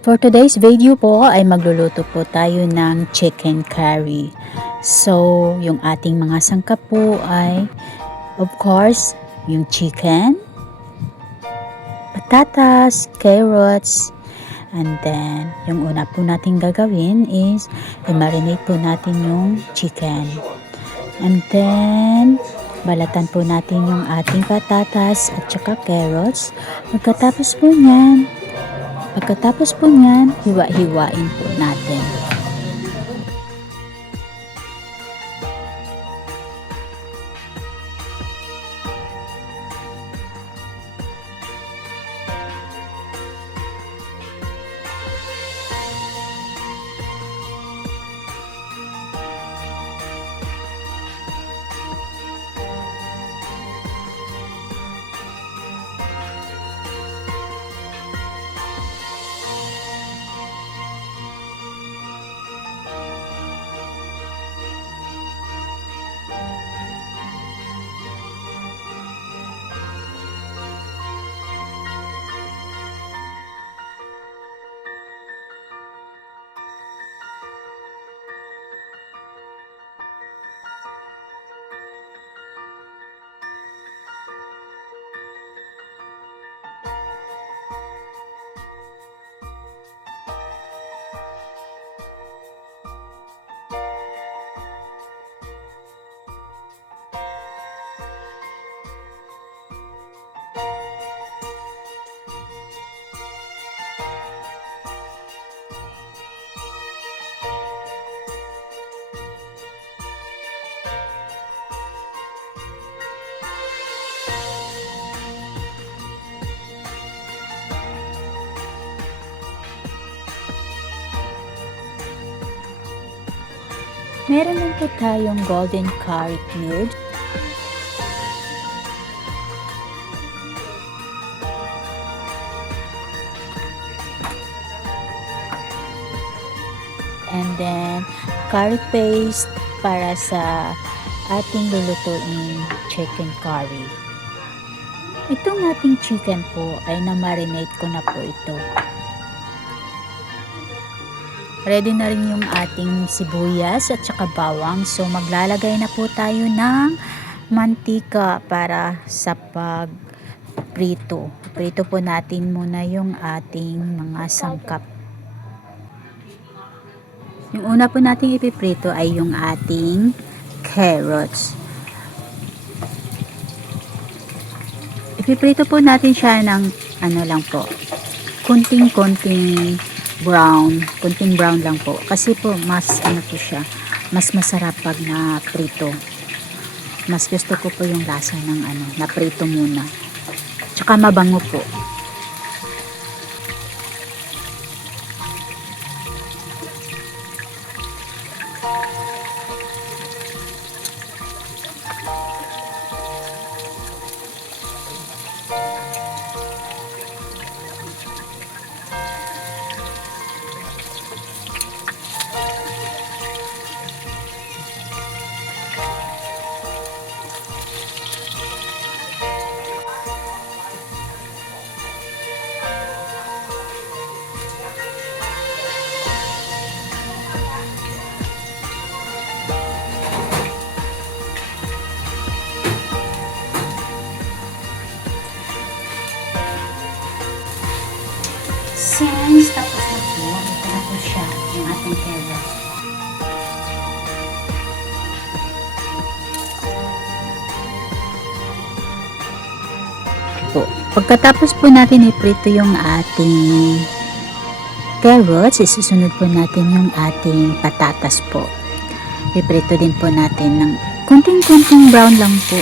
For today's video po ay magluluto po tayo ng chicken curry. So, yung ating mga sangkap po ay of course, yung chicken, patatas, carrots, and then yung una po natin gagawin is i-marinate po natin yung chicken. And then, balatan po natin yung ating patatas at saka carrots. Pagkatapos po niyan, hiwa-hiwain po natin. Meron din po tayong golden curry cubes. And then, curry paste para sa ating lulutuin chicken curry. Itong ating chicken po ay na-marinate ko na po ito. Ready na rin yung ating sibuyas at saka bawang. So, maglalagay na po tayo ng mantika para sa pagprito. Prito po natin muna yung ating mga sangkap. Yung una po nating ipiprito ay yung ating carrots. Ipiprito po natin siya ng konting brown, konting brown lang po. Kasi po mas mas masarap pag na prito. Mas gusto ko po yung lasa ng na prito muna. Tsaka mabango po. Since tapos na po, ito na po siya, yung ating carrots. Pagkatapos po natin iprito yung ating carrots, isusunod po natin yung ating patatas po. Iprito din po natin ng konting brown lang po.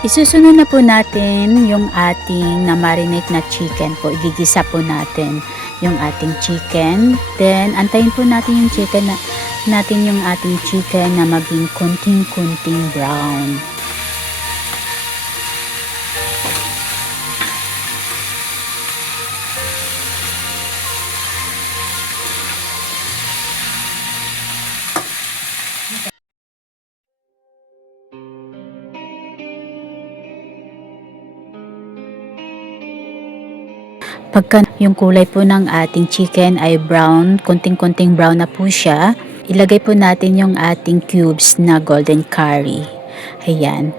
Isusunod na po natin yung ating na-marinate na chicken po. Igigisa po natin yung ating chicken. Then, antayin po natin yung ating chicken na maging kunting-kunting brown. Pagka yung kulay po ng ating chicken ay brown, konting-konting brown na po siya, ilagay po natin yung ating cubes na golden curry. Ayan.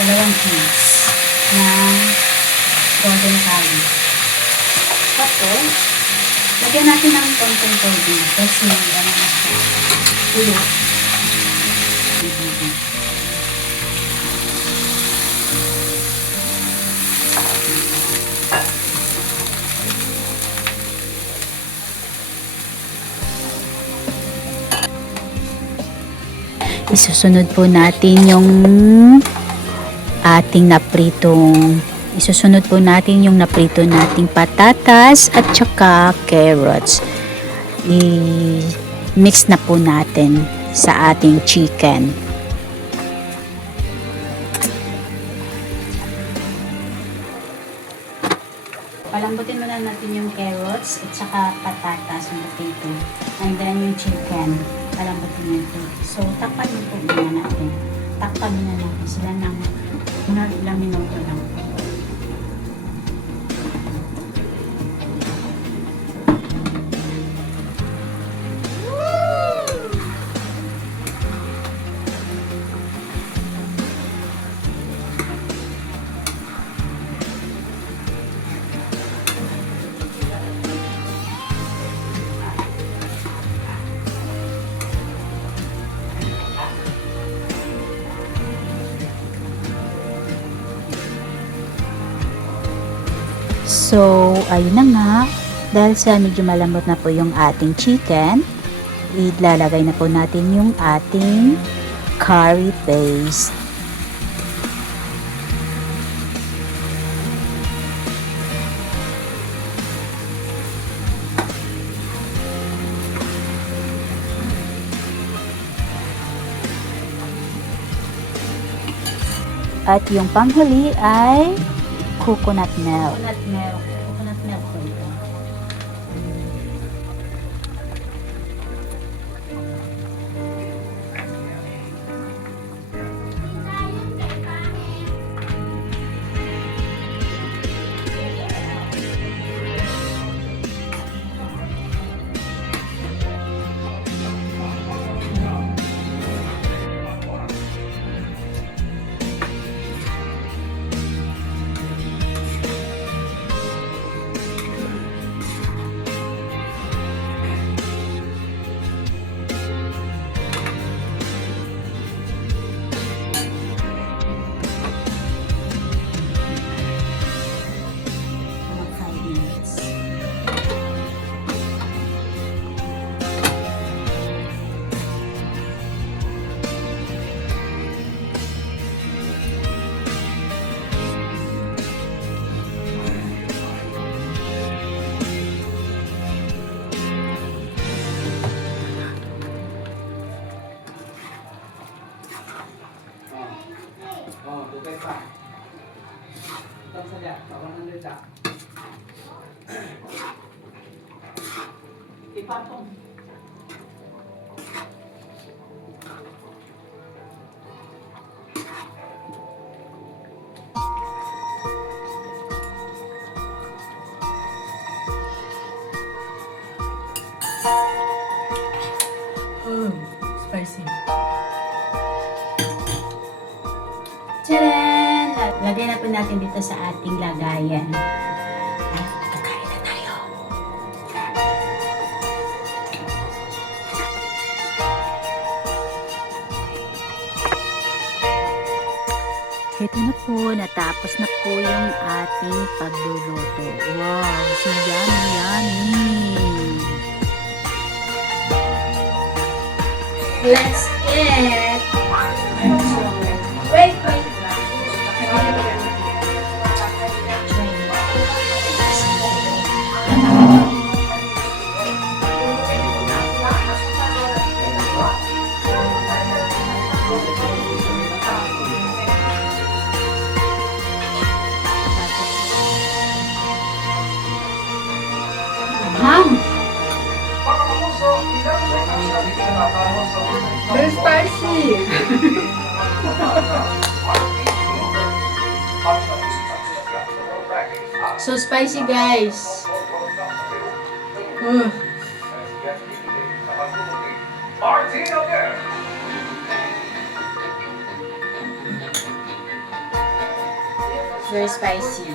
Dalawang cubes ng golden curry. Tapos, lagyan natin ng konting tubig kasi ulo. Isusunod po natin yung ating napritong Isusunod po natin yung naprito nating patatas at saka carrots. I-mix na po natin sa ating chicken. Palambutin muna natin yung carrots at saka patatas ng potato. And then yung chicken. Palambutin natin. So, takpan po muna natin. Takpan muna natin sila ng ilang minuto lang. So, ayun na nga. Dahil sa medyo malambot na po yung ating chicken, ilalagay na po natin yung ating curry paste. At yung panghuli ay coconut milk. Coconut milk po ito. Ipatong. Spicy. Tcharan! Lagay na po natin dito sa ating lagayan. At kakain na tayo. Ito na po, natapos na po yung ating pagluluto. Wow, so yummy, yummy. Let's eat. So, wait. Very spicy. So spicy, guys. Very spicy.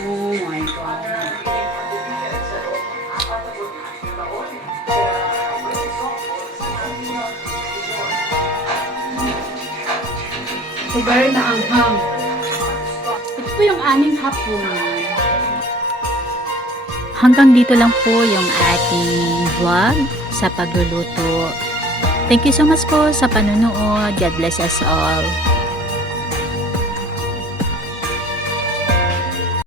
Oh my god. So very naanghang. Ito po yung aming hapon. Hanggang dito lang po yung ating vlog sa pagluluto. Thank you so much po sa panunood. God bless us all.